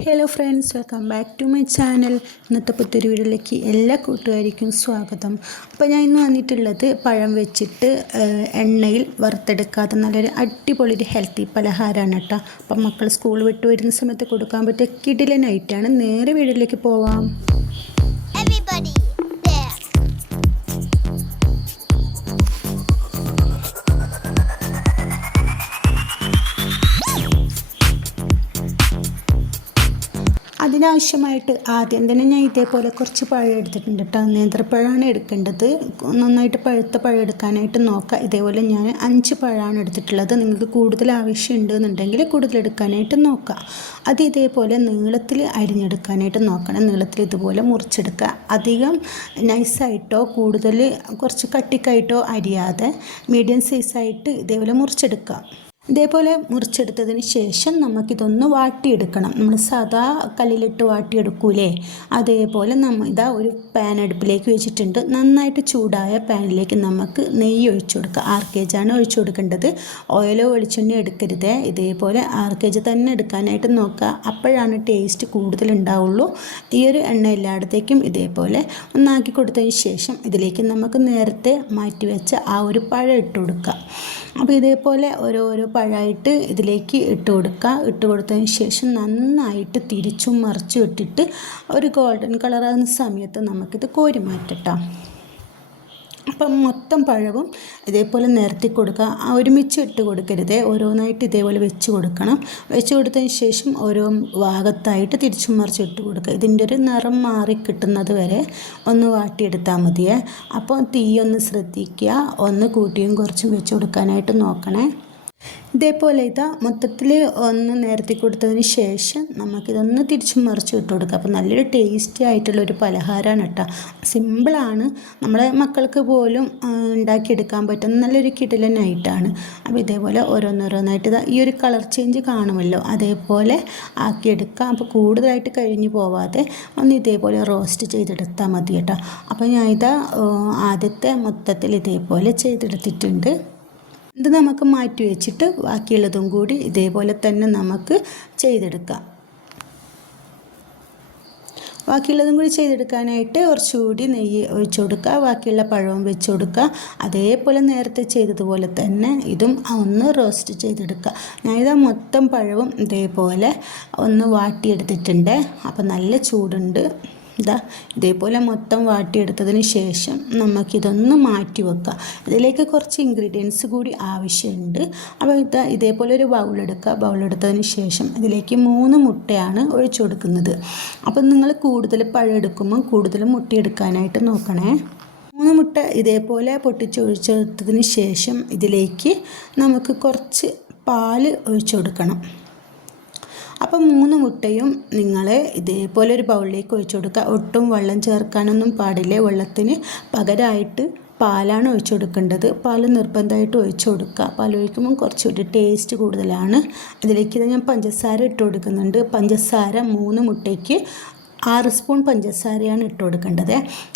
Hello friends welcome back to my channel ഇന്നത്തെ പുത്തൊരു വീഡിയോയിലേക്ക് എല്ലാ കൂട്ടുകാർക്കും സ്വാഗതം. അപ്പോൾ ഞാൻ ഇന്ന് വന്നിട്ടുള്ളത് പഴം വെച്ചിട്ട് എണ്ണയിൽ വറുത്തെടുക്കാത്ത നല്ലൊരു അടിപൊളി ഒരു ഹെൽത്തി പലഹാരമാണ് കേട്ടോ. അപ്പം മക്കൾ സ്കൂൾ വിട്ട് വരുന്ന സമയത്ത് കൊടുക്കാൻ പറ്റിയ കിടിലനായിട്ടാണ്. നേരെ വീഡിയോയിലേക്ക് പോവാം. അതിനാവശ്യമായിട്ട് ആദ്യം തന്നെ ഞാൻ ഇതേപോലെ കുറച്ച് പഴം എടുത്തിട്ടുണ്ട് കേട്ടോ നേന്ത്രപ്പഴമാണ് എടുക്കേണ്ടത്. നന്നായിട്ട് പഴുത്ത പഴം എടുക്കാനായിട്ട് നോക്കുക ഇതേപോലെ ഞാൻ അഞ്ച് പഴമാണ് എടുത്തിട്ടുള്ളത്. നിങ്ങൾക്ക് കൂടുതൽ ആവശ്യമുണ്ട് എന്നുണ്ടെങ്കിൽ കൂടുതൽ എടുക്കാനായിട്ട് നോക്കുക അത് ഇതേപോലെ നീളത്തിൽ അരിഞ്ഞെടുക്കാനായിട്ട് നോക്കണം. നീളത്തിൽ ഇതുപോലെ മുറിച്ചെടുക്കുക. അധികം നൈസായിട്ടോ കൂടുതൽ കുറച്ച് കട്ടിക്കായിട്ടോ അരിയാതെ മീഡിയം സൈസായിട്ട് ഇതേപോലെ മുറിച്ചെടുക്കുക. ഇതേപോലെ മുറിച്ചെടുത്തതിന് ശേഷം നമുക്കിതൊന്ന് വാട്ടിയെടുക്കണം. നമ്മൾ സാധാ കല്ലിലിട്ട് വാട്ടിയെടുക്കൂലേ? അതേപോലെ നമ്മ ഇതാ ഒരു പാൻ അടുപ്പിലേക്ക് വെച്ചിട്ടുണ്ട്. നന്നായിട്ട് ചൂടായ പാനിലേക്ക് നമുക്ക് നെയ്യ് ഒഴിച്ചു കൊടുക്കുക ആർ കെ ജി ആണ് ഒഴിച്ചു കൊടുക്കേണ്ടത്. ഓയിലോ വെളിച്ചെണ്ണ എടുക്കരുത്. ഇതേപോലെ ആർ കെ ജി തന്നെ എടുക്കാനായിട്ട് നോക്കുക. അപ്പോഴാണ് ടേസ്റ്റ് കൂടുതൽ ഉണ്ടാവുള്ളൂ ഈ ഒരു എണ്ണ എല്ലായിടത്തേക്കും ഇതേപോലെ ഒന്നാക്കി കൊടുത്തതിന് ശേഷം ഇതിലേക്ക് നമുക്ക് നേരത്തെ മാറ്റി വെച്ച ആ ഒരു പഴം ഇട്ട് കൊടുക്കുക. അപ്പോൾ ഇതേപോലെ ഓരോരോ പഴമായിട്ട് ഇതിലേക്ക് ഇട്ട് കൊടുക്കുക. ഇട്ട് കൊടുത്തതിന് ശേഷം നന്നായിട്ട് തിരിച്ചും മറിച്ചും ഇട്ടിട്ട് ഒരു ഗോൾഡൻ കളറാകുന്ന സമയത്ത് നമുക്കിത് കോരി മാറ്റട്ടോ. അപ്പം മൊത്തം പഴവും ഇതേപോലെ നിരത്തി കൊടുക്കുക. ഒരുമിച്ച് ഇട്ട് കൊടുക്കരുത്. ഓരോന്നായിട്ട് ഇതേപോലെ വെച്ച് കൊടുക്കണം. വെച്ച് കൊടുത്തതിന് ശേഷം ഓരോ ഭാഗത്തായിട്ട് തിരിച്ചും മറിച്ച് ഇട്ട് കൊടുക്കുക. ഇതിന്റെ ഒരു നിറം മാറി കിട്ടുന്നത് വരെ ഒന്ന് വാട്ടിയെടുത്താൽ മതിയേ. അപ്പോൾ തീയൊന്ന് ശ്രദ്ധിക്കുക. ഒന്ന് കൂട്ടിയും കുറച്ചും വെച്ച് കൊടുക്കാനായിട്ട് നോക്കണേ. ഇതേപോലെ ഇതാ മൊത്തത്തിൽ ഒന്ന് നിരത്തി കൊടുത്തതിന് ശേഷം നമുക്കിതൊന്ന് തിരിച്ചു മറിച്ച് ഇട്ട് കൊടുക്കുക അപ്പോൾ നല്ലൊരു ടേസ്റ്റി ആയിട്ടുള്ളൊരു പലഹാരമാണ് കേട്ടോ. സിമ്പിളാണ്. നമ്മളെ മക്കൾക്ക് പോലും ഉണ്ടാക്കിയെടുക്കാൻ പറ്റുന്ന നല്ലൊരു കിടിലനായിട്ടാണ് അപ്പോൾ ഇതേപോലെ ഓരോന്നോരോന്നായിട്ട് ഇതാ ഈ ഒരു കളർ ചേഞ്ച് കാണുമല്ലോ. അതേപോലെ ആക്കിയെടുക്കുക അപ്പോൾ കൂടുതലായിട്ട് കഴിഞ്ഞു പോവാതെ ഒന്ന് ഇതേപോലെ റോസ്റ്റ് ചെയ്തെടുത്താൽ മതി കേട്ടോ. അപ്പോൾ ഞാൻ ഇതാ ആദ്യത്തെ മൊത്തത്തിൽ ഇതേപോലെ ചെയ്തെടുത്തിട്ടുണ്ട്. ഇത് നമുക്ക് മാറ്റി വെച്ചിട്ട് ബാക്കിയുള്ളതും കൂടി ഇതേപോലെ തന്നെ നമുക്ക് ചെയ്തെടുക്കാം. ബാക്കിയുള്ളതും കൂടി ചെയ്തെടുക്കാനായിട്ട് കുറച്ചുകൂടി നെയ്യ് ഒഴിച്ചു കൊടുക്കുക ബാക്കിയുള്ള പഴവും വെച്ച് കൊടുക്കുക. അതേപോലെ നേരത്തെ ചെയ്തതുപോലെ തന്നെ ഇതും ഒന്ന് റോസ്റ്റ് ചെയ്തെടുക്കുക. ഞാനിതാ മൊത്തം പഴവും ഇതേപോലെ ഒന്ന് വാട്ടിയെടുത്തിട്ടുണ്ട്. അപ്പോൾ നല്ല ചൂടുണ്ട്. ഇതാ ഇതേപോലെ മൊത്തം വാട്ടിയെടുത്തതിന് ശേഷം നമുക്കിതൊന്ന് മാറ്റി വെക്കാം ഇതിലേക്ക് കുറച്ച് ഇൻഗ്രീഡിയൻസ് കൂടി ആവശ്യമുണ്ട്. അപ്പോൾ ഇതാ ഇതേപോലെ ഒരു ബൗളെടുക്കുക ബൗളെടുത്തതിന് ശേഷം ഇതിലേക്ക് മൂന്ന് മുട്ടയാണ് ഒഴിച്ചു കൊടുക്കുന്നത്. അപ്പം നിങ്ങൾ കൂടുതൽ പഴം എടുക്കുമ്പോൾ കൂടുതൽ മുട്ട എടുക്കാനായിട്ട് നോക്കണേ. മൂന്ന് മുട്ട ഇതേപോലെ പൊട്ടിച്ചൊഴിച്ചെടുത്തതിന് ശേഷം ഇതിലേക്ക് നമുക്ക് കുറച്ച് പാൽ ഒഴിച്ചു കൊടുക്കണം. അപ്പം മൂന്ന് മുട്ടയും നിങ്ങൾ ഇതേപോലെ ഒരു ബൗളിലേക്ക് ഒഴിച്ചു കൊടുക്കുക ഒട്ടും വെള്ളം ചേർക്കാനൊന്നും പാടില്ല. വെള്ളത്തിന് പകരമായിട്ട് പാലാണ് ഒഴിച്ചു കൊടുക്കേണ്ടത്. പാൽ നിർബന്ധമായിട്ട് ഒഴിച്ചു കൊടുക്കുക പാൽ ഒഴിക്കുമ്പോൾ കുറച്ചുകൂടി ടേസ്റ്റ് കൂടുതലാണ്. അതിലേക്ക് ഞാൻ പഞ്ചസാര ഇട്ട് കൊടുക്കുന്നുണ്ട്. പഞ്ചസാര മൂന്ന് മുട്ടയ്ക്ക് ആറ് സ്പൂൺ പഞ്ചസാരയാണ് ഇട്ട് കൊടുക്കേണ്ടത്.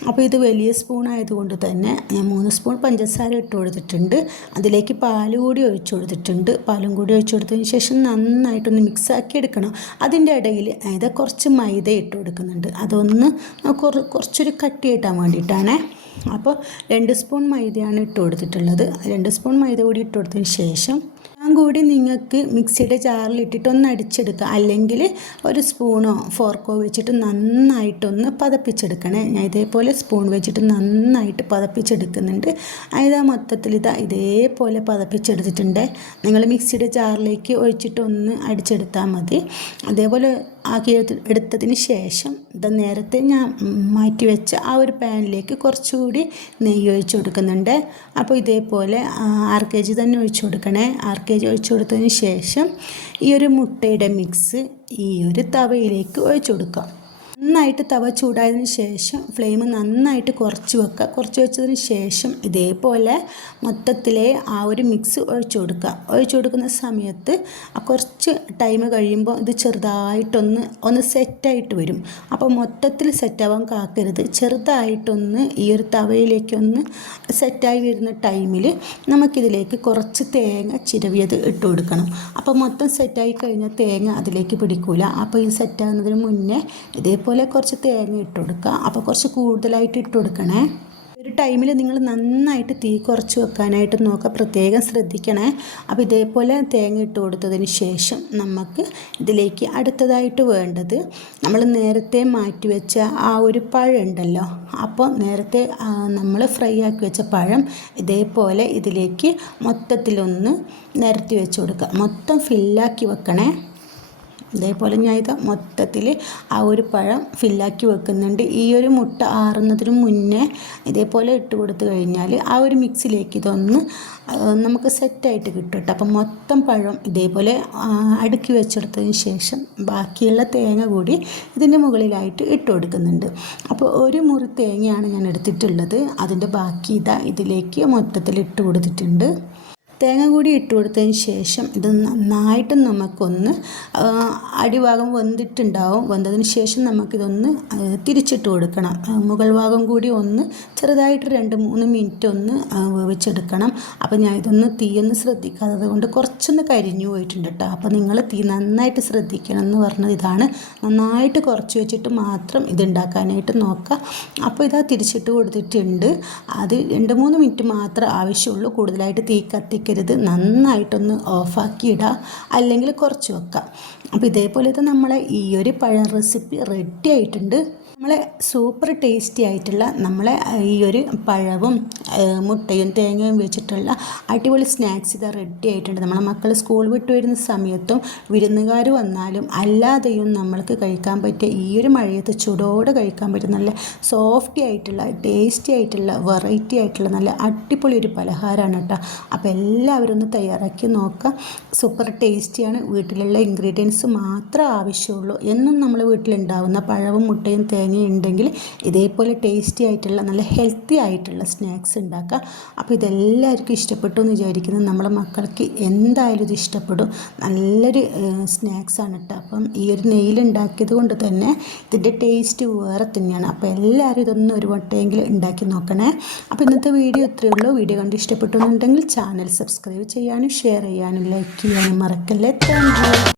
അപ്പോൾ ഇത് വലിയ സ്പൂൺ ആയതുകൊണ്ട് തന്നെ ഞാൻ മൂന്ന് സ്പൂൺ പഞ്ചസാര ഇട്ട് കൊടുത്തിട്ടുണ്ട്. അതിലേക്ക് പാൽ കൂടി ഒഴിച്ചു കൊടുത്തിട്ടുണ്ട്. പാലും കൂടി ഒഴിച്ചു കൊടുത്തതിന് ശേഷം നന്നായിട്ടൊന്ന് മിക്സ് ആക്കി എടുക്കണം. അതിന്റെ ഇടയിൽ അതായത് കുറച്ച് മൈദ ഇട്ട് കൊടുക്കുന്നുണ്ട്. അതൊന്ന് കുറ കുറച്ചൊരു കട്ടി കിട്ടാൻ വേണ്ടിയിട്ടാണ്. അപ്പോൾ രണ്ട് സ്പൂൺ മൈദയാണ് ഇട്ട് കൊടുത്തിട്ടുള്ളത്. രണ്ട് സ്പൂൺ മൈദ കൂടി ഇട്ട് കൊടുത്തതിന് ശേഷം കൂടി നിങ്ങൾക്ക് മിക്സിയുടെ ഒന്ന് അടിച്ചെടുക്കുക അല്ലെങ്കിൽ ഒരു സ്പൂണോ ഫോർക്കോ വെച്ചിട്ട് നന്നായിട്ടൊന്ന് പതപ്പിച്ചെടുക്കണേ. ഞാൻ ഇതേപോലെ സ്പൂൺ വെച്ചിട്ട് നന്നായിട്ട് പതപ്പിച്ചെടുക്കുന്നുണ്ട്. അതായത് മൊത്തത്തിൽ ഇതാ ഇതേപോലെ പതപ്പിച്ചെടുത്തിട്ടുണ്ട്. നിങ്ങൾ മിക്സിയുടെ ജാറിലേക്ക് ഒഴിച്ചിട്ടൊന്ന് അടിച്ചെടുത്താൽ മതി. അതേപോലെ ആക്കി എടുത്തതിന് ശേഷം ഇത് നേരത്തെ ഞാൻ മാറ്റി വെച്ച ആ ഒരു പാനിലേക്ക് കുറച്ചുകൂടി നെയ്യ് ഒഴിച്ചു കൊടുക്കുന്നുണ്ട്. അപ്പോൾ ഇതേപോലെ ആർ കെ ജി തന്നെ ഒഴിച്ചു കൊടുക്കണേ. ആർ കെ ജി ഒഴിച്ചു കൊടുത്തതിന് ശേഷം ഈ ഒരു മുട്ടയുടെ മിക്സ് ഈ ഒരു തവയിലേക്ക് ഒഴിച്ചു കൊടുക്കാം. നന്നായിട്ട് തവ ചൂടായതിന് ശേഷം ഫ്ലെയിം നന്നായിട്ട് കുറച്ച് വെക്കുക. കുറച്ച് വെച്ചതിന് ശേഷം ഇതേപോലെ മൊത്തത്തിലെ ആ ഒരു മിക്സ് ഒഴിച്ചു കൊടുക്കുക. ഒഴിച്ചു കൊടുക്കുന്ന സമയത്ത് കുറച്ച് ടൈം കഴിയുമ്പോൾ ഇത് ചെറുതായിട്ടൊന്ന് ഒന്ന് സെറ്റായിട്ട് വരും. അപ്പോൾ മൊത്തത്തിൽ സെറ്റാവാൻ കാക്കരുത്. ചെറുതായിട്ടൊന്ന് ഈ ഒരു തവയിലേക്കൊന്ന് സെറ്റായി വരുന്ന ടൈമിൽ നമുക്കിതിലേക്ക് കുറച്ച് തേങ്ങ ചിരവിയത് ഇട്ട് കൊടുക്കണം. അപ്പോൾ മൊത്തം സെറ്റായി കഴിഞ്ഞാൽ തേങ്ങ അതിലേക്ക് പിടിക്കൂല. അപ്പോൾ ഈ സെറ്റാകുന്നതിന് മുന്നേ ഇതേപോലെ കുറച്ച് തേങ്ങ ഇട്ട് കൊടുക്കുക. അപ്പോൾ കുറച്ച് കൂടുതലായിട്ട് ഇട്ട് കൊടുക്കണേ. ഒരു ടൈമിൽ നിങ്ങൾ നന്നായിട്ട് തീ കുറച്ച് വെക്കാനായിട്ട് നോക്കുക. പ്രത്യേകം ശ്രദ്ധിക്കണേ. അപ്പോൾ ഇതേപോലെ തേങ്ങ ഇട്ട് കൊടുത്തതിന് ശേഷം നമുക്ക് ഇതിലേക്ക് അടുത്തതായിട്ട് വേണ്ടത് നമ്മൾ നേരത്തെ മാറ്റി വെച്ച ആ ഒരു പഴം ഉണ്ടല്ലോ. അപ്പോൾ നേരത്തെ നമ്മൾ ഫ്രൈ ആക്കി വെച്ച പഴം ഇതേപോലെ ഇതിലേക്ക് മൊത്തത്തിലൊന്ന് നിരത്തി വെച്ച് കൊടുക്കുക. മൊത്തം ഫില്ലാക്കി വെക്കണേ. ഇതേപോലെ ഞാൻ ഇത് മൊത്തത്തിൽ ആ ഒരു പഴം ഫില്ലാക്കി വെക്കുന്നുണ്ട്. ഈ ഒരു മുട്ട ആറുന്നതിന് മുന്നേ ഇതേപോലെ ഇട്ട് കൊടുത്തു കഴിഞ്ഞാൽ ആ ഒരു മിക്സിലേക്ക് ഇതൊന്ന് നമുക്ക് സെറ്റായിട്ട് കിട്ടും കേട്ടോ. അപ്പം മൊത്തം പഴം ഇതേപോലെ അടുക്കി വെച്ചെടുത്തതിന് ശേഷം ബാക്കിയുള്ള തേങ്ങ കൂടി ഇതിന്റെ മുകളിലായിട്ട് ഇട്ട് കൊടുക്കുന്നുണ്ട്. അപ്പോൾ ഒരു മുറി തേങ്ങയാണ് ഞാൻ എടുത്തിട്ടുള്ളത്. അതിന്റെ ബാക്കി ഇതാ ഇതിലേക്ക് മൊത്തത്തിൽ ഇട്ട് കൊടുത്തിട്ടുണ്ട്. തേങ്ങ കൂടി ഇട്ട് കൊടുത്തതിന് ശേഷം ഇത് നന്നായിട്ട് നമുക്കൊന്ന് അടിഭാഗം വെന്തിട്ടുണ്ടാവും. വെന്തതിന് ശേഷം നമുക്കിതൊന്ന് തിരിച്ചിട്ട് കൊടുക്കണം. മുകൾ ഭാഗം കൂടി ഒന്ന് ചെറുതായിട്ട് രണ്ട് മൂന്ന് മിനിറ്റ് ഒന്ന് വേവിച്ചെടുക്കണം. അപ്പോൾ ഞാൻ ഇതൊന്ന് തീയൊന്ന് ശ്രദ്ധിക്കാത്തത് കൊണ്ട് കുറച്ചൊന്ന് കരിഞ്ഞു പോയിട്ടുണ്ട് കേട്ടോ അപ്പോൾ നിങ്ങൾ തീ നന്നായിട്ട് ശ്രദ്ധിക്കണം എന്ന് പറഞ്ഞത് ഇതാണ്. നന്നായിട്ട് കുറച്ച് വെച്ചിട്ട് മാത്രം ഇത് ഉണ്ടാക്കാനായിട്ട് നോക്കുക. അപ്പോൾ ഇതാ തിരിച്ചിട്ട് കൊടുത്തിട്ടുണ്ട്. അത് രണ്ട് മൂന്ന് മിനിറ്റ് മാത്രമേ ആവശ്യമുള്ളൂ. കൂടുതലായിട്ട് തീ കത്തിക്കരുത് നന്നായിട്ടൊന്ന് ഓഫാക്കി ഇടുക അല്ലെങ്കിൽ കുറച്ച് വെക്കാം. അപ്പോൾ ഇതേപോലെ ഇത് നമ്മളെ ഈ ഒരു പഴം റെസിപ്പി റെഡി ആയിട്ടുണ്ട്. നമ്മളെ സൂപ്പർ ടേസ്റ്റി ആയിട്ടുള്ള നമ്മളെ ഈ ഒരു പഴവും മുട്ടയും തേങ്ങയും വെച്ചിട്ടുള്ള അടിപൊളി സ്നാക്സ് ഇത് റെഡി ആയിട്ടുണ്ട്. നമ്മളെ മക്കൾ സ്കൂൾ വിട്ട് വരുന്ന സമയത്തും വിരുന്നുകാർ വന്നാലും അല്ലാതെയും നമ്മൾക്ക് കഴിക്കാൻ പറ്റിയ ഈ ഒരു മഴയത്ത് ചൂടോടെ കഴിക്കാൻ പറ്റിയ നല്ല സോഫ്റ്റി ആയിട്ടുള്ള ടേസ്റ്റി ആയിട്ടുള്ള വെറൈറ്റി ആയിട്ടുള്ള നല്ല അടിപൊളി ഒരു പലഹാരമാണ് കേട്ടോ. അപ്പോൾ എല്ലാവരും ഒന്ന് തയ്യാറാക്കി നോക്കുക. സൂപ്പർ ടേസ്റ്റിയാണ് വീട്ടിലുള്ള ഇൻഗ്രീഡിയൻസ് മാത്രം ആവശ്യമുള്ളൂ. എന്നും നമ്മൾ വീട്ടിലുണ്ടാവുന്ന പഴവും മുട്ടയും തേങ്ങയും ഉണ്ടെങ്കിൽ ഇതേപോലെ ടേസ്റ്റി ആയിട്ടുള്ള നല്ല ഹെൽത്തി ആയിട്ടുള്ള സ്നാക്സ് ഉണ്ടാക്കുക. അപ്പോൾ ഇതെല്ലാവർക്കും ഇഷ്ടപ്പെട്ടു എന്ന് വിചാരിക്കുന്നത് നമ്മളെ മക്കൾക്ക് എന്തായാലും ഇത് ഇഷ്ടപ്പെടും. നല്ലൊരു സ്നാക്സ് ആണ് കേട്ടോ അപ്പം ഈ ഒരു നെയ്യിലുണ്ടാക്കിയത് കൊണ്ട് തന്നെ ഇതിന്റെ ടേസ്റ്റ് വേറെ തന്നെയാണ്. അപ്പോൾ എല്ലാവരും ഇതൊന്നും ഒരു വട്ടമെങ്കിലും ഉണ്ടാക്കി നോക്കണേ. അപ്പോൾ ഇന്നത്തെ വീഡിയോ ഇത്രയേ ഉള്ളൂ. വീഡിയോ കണ്ട് ഇഷ്ടപ്പെട്ടു എന്നുണ്ടെങ്കിൽ ചാനൽ സബ്സ്ക്രൈബ് ചെയ്യാനും ഷെയർ ചെയ്യാനും ലൈക്ക് ചെയ്യാനും മറക്കല്ലേ. താങ്ക്